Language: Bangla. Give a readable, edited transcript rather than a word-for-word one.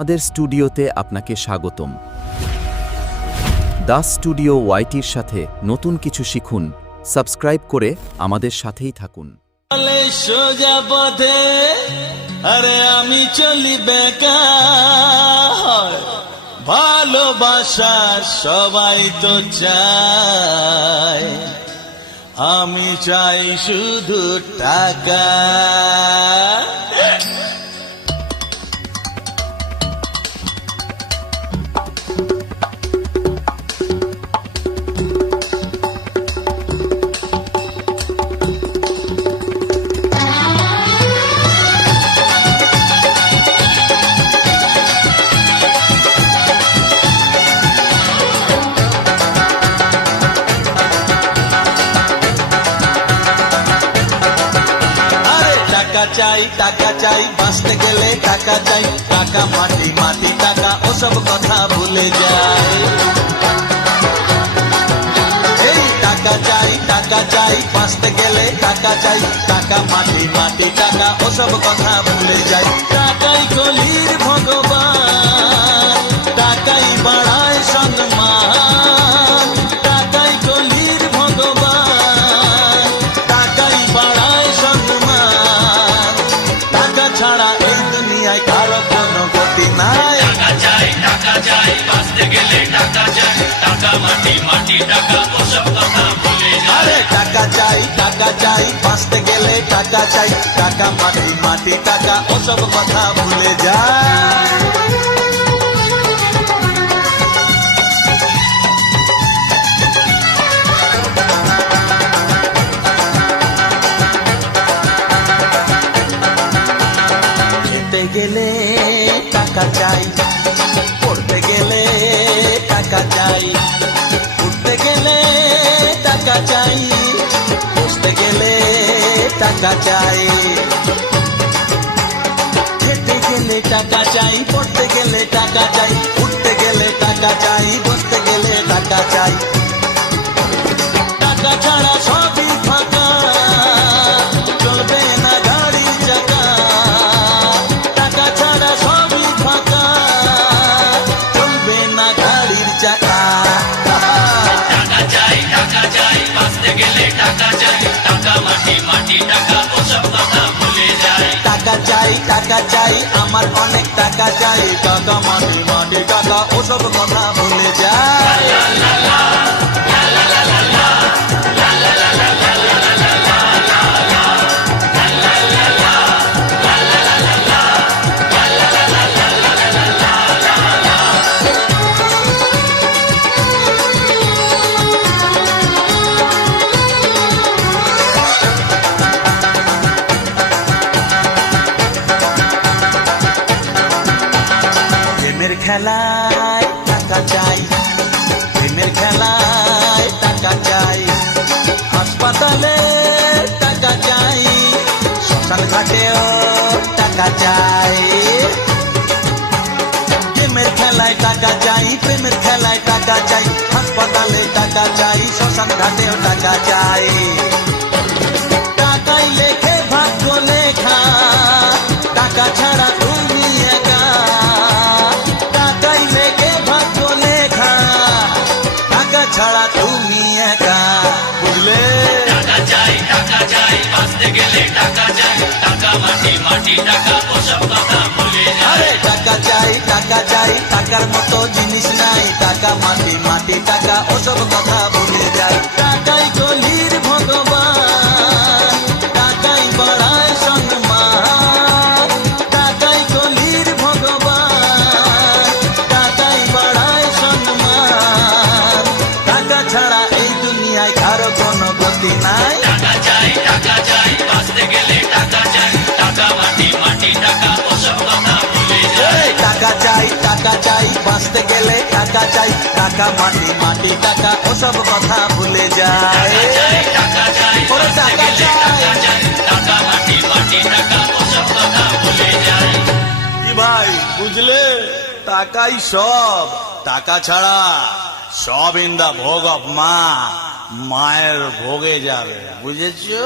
আমাদের স্টুডিওতে আপনাকে স্বাগতম। দাস স্টুডিও ওয়াইটির সাথে নতুন কিছু শিখুন। সাবস্ক্রাইব করে আমাদের সাথেই থাকুন। সোজা পথে আরে আমি চলি বেকার, ভালোবাসার সবাই তো চায়, আমি চাই শুধু টাকা। টাকা চাই বাঁচতে গেলে টাকা চাই, টাকা মাটি মাটি টাকা ওসব কথা ভুলে যায়। এই টাকা চাই বাঁচতে গেলে টাকা চাই, টাকা মাটি মাটি টাকা ওসব কথা ভুলে যায়। টাকাই কলির ভগবান, টাকাই বাড়ায় সম্মান, টাকাই কলির ভগবান, টাকাই বাড়ায় সম্মান। টাকা ছাড়া এই দুনিয়ায় কারো কোনো গতি নাই। টাকা চাই বাঁচতে গেলে টাকা চাই, টাকা মাটি মাটি টাকা ওসব কথা ভুলে যায়। আরে টাকা চাই বাঁচতে গেলে টাকা চাই, টাকা মাটি মাটি টাকা ওসব কথা ভুলে যায়। খেতে গেলে টাকা চাই, পড়তে গেলে টাকা চাই, উঠতে গেলে টাকা চাই, বসতে গেলে টাকা চাই। খেতে গেলে টাকা চাই, পড়তে গেলে টাকা চাই, উঠতে গেলে টাকা চাই, বসতে গেলে টাকা চাই। টাকা ছাড়া সবই ফাঁকা, চলবে না গাড়ির চাকা। টাকা ছাড়া সবই ফাঁকা, চলবে না গাড়ির চাকা। টাকা চাই বাঁচতে গেলে টাকা চাই, টাকা মাটি মাটি টাকা ওসব কথা ভুলে যায়। টাকা চাই আমার অনেক টাকা চাই, টাকা মাটি মাটি টাকা ওসব কথা ভুলে যায়। প্রেমের খেলায় টাকা চাই, প্রেমের খেলায় টাকা চাই, হাসপাতালে টাকা চাই, শ্মশান ঘাটেও টাকা চাই। প্রেমের খেলায় টাকা চাই, প্রেমের খেলায় টাকা চাই, হাসপাতালে টাকা চাই, শ্মশান ঘাটেও টাকা চাই। টাকাই লেখে ভাগ্য লেখা, টাকা ছাড়া তুমি একা। টাকাই লেখে ভাগ্য লেখা, টাকা ছাড়া তুমি একা। বুঝলে? টাকা চাই বাঁচতে গেলে টাকা চাই, টাকা মাটি মাটি টাকা ওসব কথা ভুলে যায়। আরে টাকা চাই টাকার মতো জিনিস নাই, টাকা মাটি মাটি টাকা ওসব কথা ভুলে যায়। টাকাই কলির ভগবান, টাকাই বাড়ায় সম্মান, টাকাই কলির ভগবান, টাকাই বাড়ায় সম্মান। টাকা ছাড়া এই দুনিয়ায় কারো কোনো গতি নাই। টাকা চাই বাঁচতে গেলে টাকা চাই, টাকা মাটি মাটি টাকা ওসব কথা ভুলে যায়। টাকা চাই বাঁচতে গেলে টাকা চাই, টাকা মাটি মাটি টাকা ওসব কথা ভুলে যায়। টাকা চাই ওরে টাকা চাই। টাকা মাটি মাটি টাকা ওসব কথা ভুলে যায়। কি ভাই বুঝলে? টাকাই সব, টাকা ছাড়া সব ইন দা ভোগ অফ মা, মায়ের ভোগে যাবে। বুঝেছো?